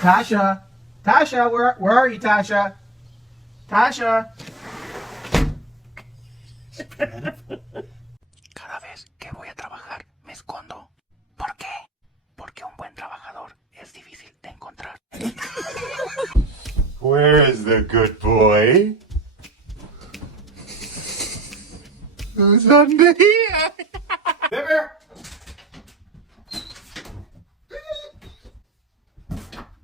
Tasha, Tasha, where are you, Tasha? Tasha. Cada vez que voy a trabajar me escondo. ¿Por qué? Porque un buen trabajador es difícil de encontrar. Where is the good boy? Who's under here? Pepper,